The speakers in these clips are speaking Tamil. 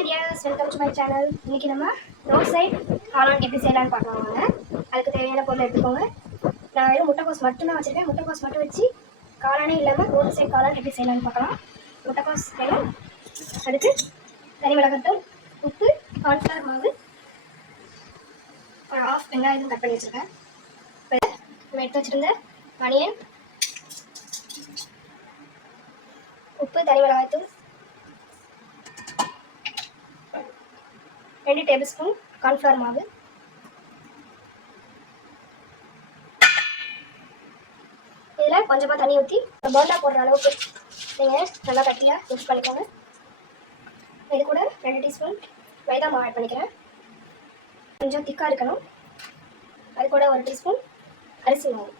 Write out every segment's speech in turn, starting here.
Hi dears, welcome to my channel. இன்னைக்கு நம்ம ரோட் சைடு காளான் எப்படி செய்யலாம்னு பார்க்கலாம் வாங்க. அதுக்கு தேவையான பொருள் எடுத்துக்கோங்க. நான் வெறும் முட்டைக்கோஸ் மட்டும் தான் வச்சிருக்கேன். முட்டைக்கோஸ் மட்டும் வச்சு காளானே இல்லாம ரோட் சைடு காளான் எப்படி செய்யலாம்னு பார்க்கலாம். முட்டைக்கோஸ் வேணும். அதுக்கு தனி மிளகாய்த்தூள், உப்பு, கார்ன்ஃப்ளவர் மாவு, ஒரு ஹாஃப் வெங்காயம் கட் பண்ணி வச்சிருக்கேன். நம்ம எடுத்து வச்சிருந்த ஆனியன், உப்பு, தனி மிளகாய்த்தூள், 2 டேபிள் ஸ்பூன் கார்ன்ஃப்ளவர் மாவு, இதில் கொஞ்சமாக தண்ணி ஊற்றி போண்டா போடுற அளவுக்கு நீங்கள் நல்லா கட்டியாக மிக்ஸ் பண்ணிக்கோங்க. இது கூட 2 டீஸ்பூன் மைதா மாவு ஆட் பண்ணிக்கிறேன். கொஞ்சம் திக்காக இருக்கணும். அது கூட 1 டீஸ்பூன் அரிசி மாவு.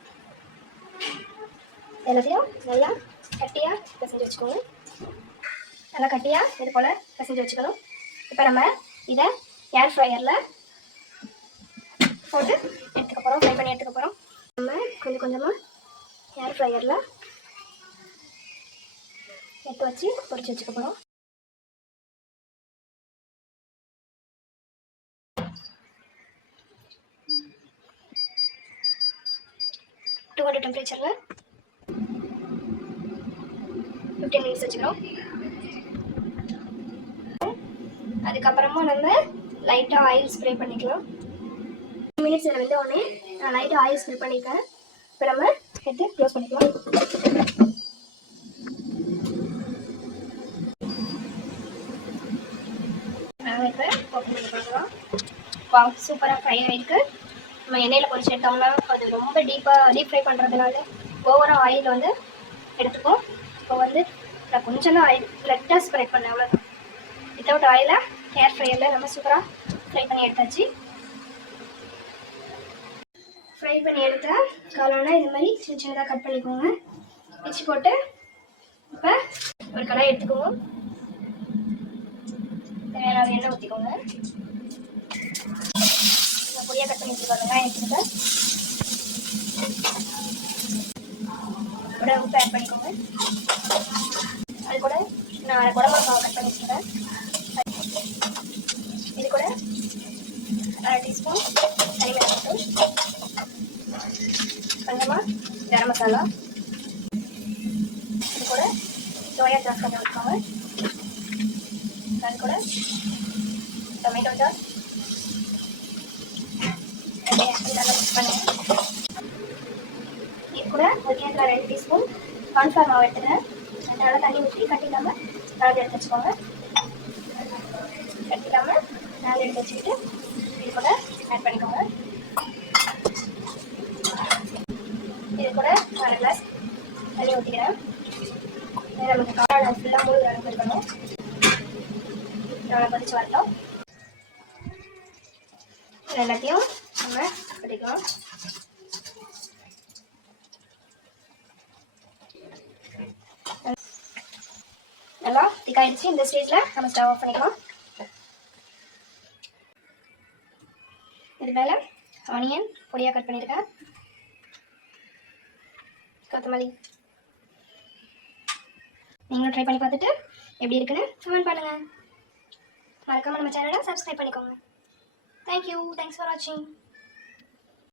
எல்லாத்தையும் நல்லா கட்டியாக பிசைஞ்சு வச்சுக்கோங்க. நல்லா கட்டியாக இது போல் பிசைஞ்சு வச்சுக்கணும். இப்போ நம்ம இதை ஏர் ஃப்ரையரில் போட்டு எடுத்துக்க போகிறோம், ஃப்ரை பண்ணி எடுத்துக்க போகிறோம். நம்ம கொஞ்சம் கொஞ்சமாக ஏர் ஃப்ரையரில் எடுத்து வச்சு பொரிச்சு வச்சுக்க போகிறோம். 200 டெம்பரேச்சரில் 15 மினிட்ஸ் வச்சுக்கிறோம். அதுக்கப்புறமா நம்ம லைட்டாக ஆயில் ஸ்ப்ரே பண்ணிக்கலாம். 2 மினிட்ஸ் இதில் வெந்த உடனே நான் லைட்டாக ஆயில் ஸ்ப்ரே பண்ணியிருக்கேன். இப்போ நம்ம எடுத்து க்ளோஸ் பண்ணிக்கலாம். இப்போ ஓப்பன் பண்ணி பார்க்கலாம். சூப்பராக ஃப்ரை ஆகிருக்கு. நம்ம எண்ணெயில் பொரிச்சு எடுத்தோம்னா அது ரொம்ப டீப் ஃப்ரை பண்ணுறதுனால ஓவராக ஆயில் வந்து எடுத்துக்கும். இப்போ வந்து நான் கொஞ்சம் தான் ஆயில் லைட்டாக ஸ்ப்ரெட் பண்ணேன், அவ்வளோதான். வித்தவுட் ஆயிலை ஏர் ஃப்ரையரில் நம்ம சூப்பராக ஃப்ரை பண்ணி எடுத்தாச்சு. ஃப்ரை பண்ணி எடுத்த காளானை இது மாதிரி சின்ன சின்னதாக கட் பண்ணிக்கோங்க. பிச்சு போட்டு இப்போ ஒரு கடாய் எடுத்துக்கோங்க. தேவையான எண்ணெய் ஊற்றிக்கோங்க. பொடியாக கட் பண்ணி வச்சுக்கோங்க. வெங்காயம் எடுத்துக்கோங்க. கூட உப்பு ஆட் பண்ணிக்கோங்க. அது கூட நான் குடமிளகா கட் பண்ணி வச்சுருக்கேன். இது கூட 1/2 டீஸ்பூன் தனி மிளகாய்த்தூள், கொஞ்சமாக கரம் மசாலா, இது கூட சோயா சாஸ் கொஞ்சம் வச்சுக்கோங்க. அது கூட டொமேட்டோ சாஸ் நல்லா மிக்ஸ் பண்ணுங்கள். இது கூட ஒரு கேக்கில் 2 டீஸ்பூன் கார்ன்ஃப்ளவர் மாவு எடுத்துக்கிறேன். நல்லா தண்ணி ஊற்றி கட்டிக்காமல் நாலு எடுத்து வச்சுக்கோங்க. கட்டிக்காமல் நாலு எடுத்து வச்சுக்கிட்டு இது கூட ஆட் பண்ணிக்கோங்க. இது கூட 1 கிளாஸ் தண்ணி ஊற்றிக்கிறேன். நமக்கு காளான் ஃபுல்லாக மூணு அளவுக்கு இருக்கணும். நல்லா கொதிச்சு வரட்டும். எல்லாத்தையும் நம்ம கட்டிக்கலாம். நல்லா திக்காயிடுச்சு. இந்த ஸ்டேஜில் நம்ம ஸ்டவ் ஆஃப் பண்ணிக்கலாம். இது மேலே ஆனியன் பொடியாக கட் பண்ணியிருக்கேன், கொத்தமல்லி. நீங்களும் ட்ரை பண்ணி பார்த்துட்டு எப்படி இருக்குன்னு கமெண்ட் பண்ணுங்கள். மறக்காமல் நம்ம சேனலை சப்ஸ்கிரைப் பண்ணிக்கோங்க. தேங்க்யூ. தேங்க்ஸ் ஃபார் வாட்சிங்.